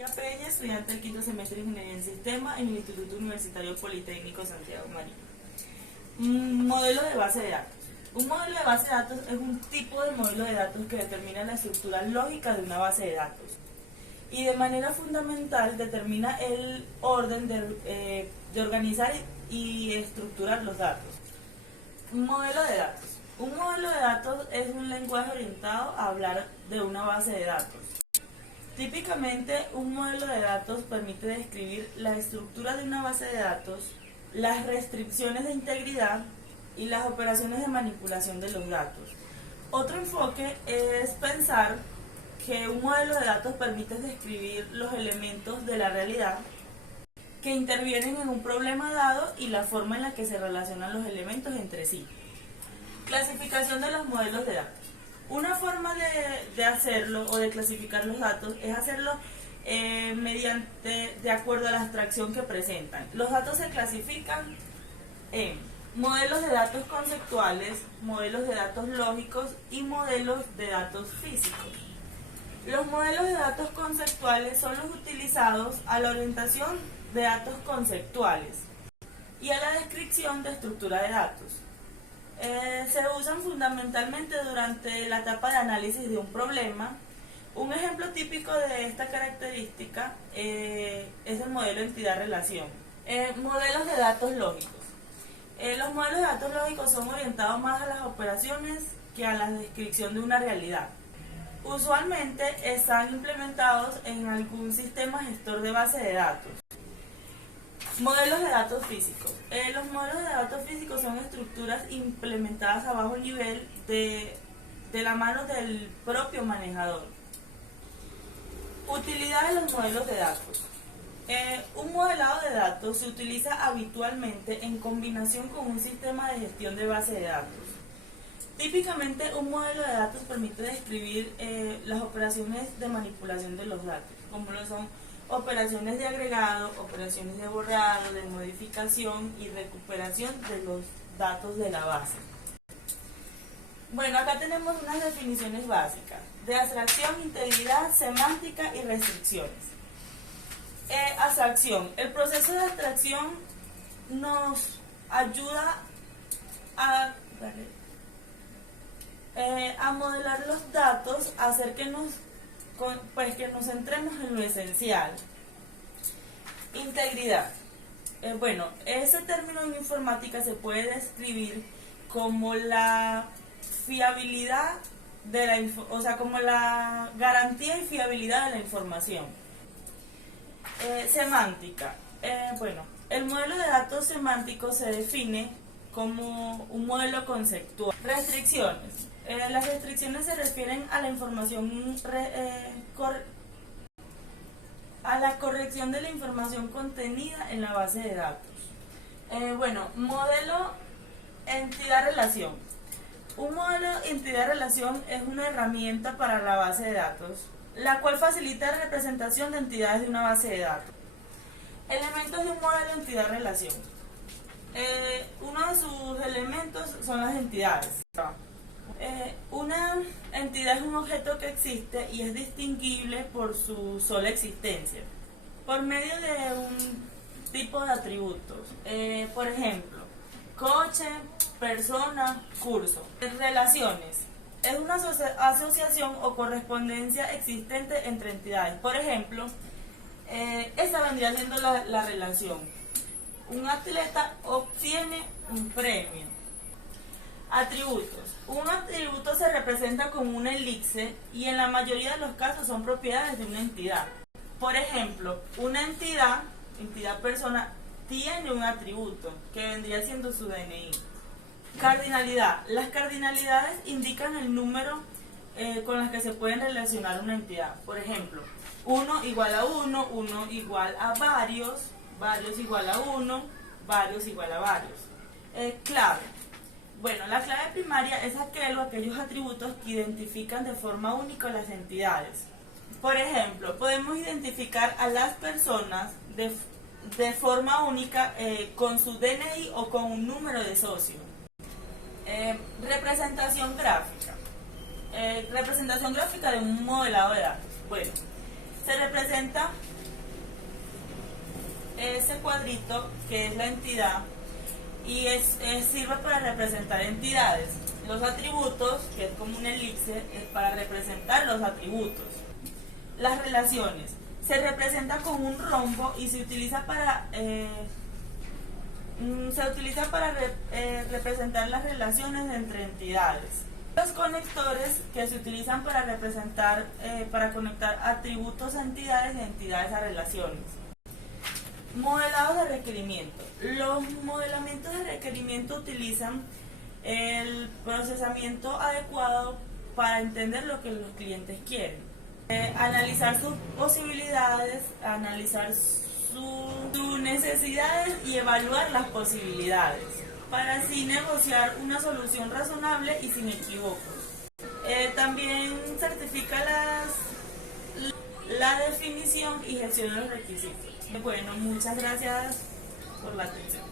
María Peña, estudiante del quinto semestre de Ingeniería en Sistemas en el Instituto Universitario Politécnico Santiago María. Modelo de base de datos. Un modelo de base de datos es un tipo de modelo de datos que determina la estructura lógica de una base de datos y de manera fundamental determina el orden de organizar y estructurar los datos. Un modelo de datos. Un modelo de datos es un lenguaje orientado a hablar de una base de datos. Típicamente, un modelo de datos permite describir la estructura de una base de datos, las restricciones de integridad y las operaciones de manipulación de los datos. Otro enfoque es pensar que un modelo de datos permite describir los elementos de la realidad que intervienen en un problema dado y la forma en la que se relacionan los elementos entre sí. Clasificación de los modelos de datos. Una forma de hacerlo o de clasificar los datos es hacerlo de acuerdo a la abstracción que presentan. Los datos se clasifican en modelos de datos conceptuales, modelos de datos lógicos y modelos de datos físicos. Los modelos de datos conceptuales son los utilizados a la orientación de datos conceptuales y a la descripción de estructura de datos. Se usan fundamentalmente durante la etapa de análisis de un problema. Un ejemplo típico de esta característica es el modelo entidad-relación. Modelos de datos lógicos. Los modelos de datos lógicos son orientados más a las operaciones que a la descripción de una realidad. Usualmente están implementados en algún sistema gestor de base de datos. Modelos de datos físicos. Los modelos de datos físicos son estructuras implementadas a bajo nivel de la mano del propio manejador. Utilidad de los modelos de datos. Un modelado de datos se utiliza habitualmente en combinación con un sistema de gestión de base de datos. Típicamente, un modelo de datos permite describir las operaciones de manipulación de los datos, como lo son operaciones de agregado, operaciones de borrado, de modificación y recuperación de los datos de la base. Bueno, acá tenemos unas definiciones básicas de abstracción, integridad, semántica y restricciones. Abstracción. El proceso de abstracción nos ayuda a modelar los datos, a hacer que nos centremos en lo esencial. Integridad. Bueno, ese término en informática se puede describir como la fiabilidad como la garantía y fiabilidad de la información. Semántica. Bueno, el modelo de datos semántico se define como un modelo conceptual. Restricciones. Las restricciones se refieren a la información a la corrección de la información contenida en la base de datos. Bueno, modelo entidad-relación. Un modelo entidad-relación es una herramienta para la base de datos, la cual facilita la representación de entidades de una base de datos. Elementos de un modelo entidad-relación. Uno de sus elementos son las entidades. Una entidad es un objeto que existe y es distinguible por su sola existencia, por medio de un tipo de atributos. Por ejemplo, coche, persona, curso. Relaciones. Es una asociación o correspondencia existente entre entidades. Por ejemplo, esta vendría siendo la relación. Un atleta obtiene un premio. Atributos. Un atributo se representa como una elixir y en la mayoría de los casos son propiedades de una entidad. Por ejemplo, una entidad persona, tiene un atributo que vendría siendo su DNI. Cardinalidad. Las cardinalidades indican el número con las que se pueden relacionar una entidad. Por ejemplo, 1 igual a 1, 1 igual a varios, varios igual a 1, varios igual a varios. Clave. Bueno, la clave primaria es aquellos atributos que identifican de forma única las entidades. Por ejemplo, podemos identificar a las personas de forma única con su DNI o con un número de socio. Representación gráfica. Representación gráfica de un modelado de datos. Bueno, Se representa ese cuadrito que es la entidad y sirve para representar entidades. Los atributos, que es como un elipse, es para representar los atributos. Las relaciones. Se representa con un rombo y se utiliza para representar las relaciones entre entidades. Los conectores, que se utilizan para representar, para conectar atributos a entidades y entidades a relaciones. Modelados de requerimiento. Los modelamientos de requerimiento utilizan el procesamiento adecuado para entender lo que los clientes quieren. Analizar sus posibilidades, analizar sus necesidades y evaluar las posibilidades, para así negociar una solución razonable y sin equívocos. También certifica la definición y gestión de los requisitos. Bueno, muchas gracias por la atención.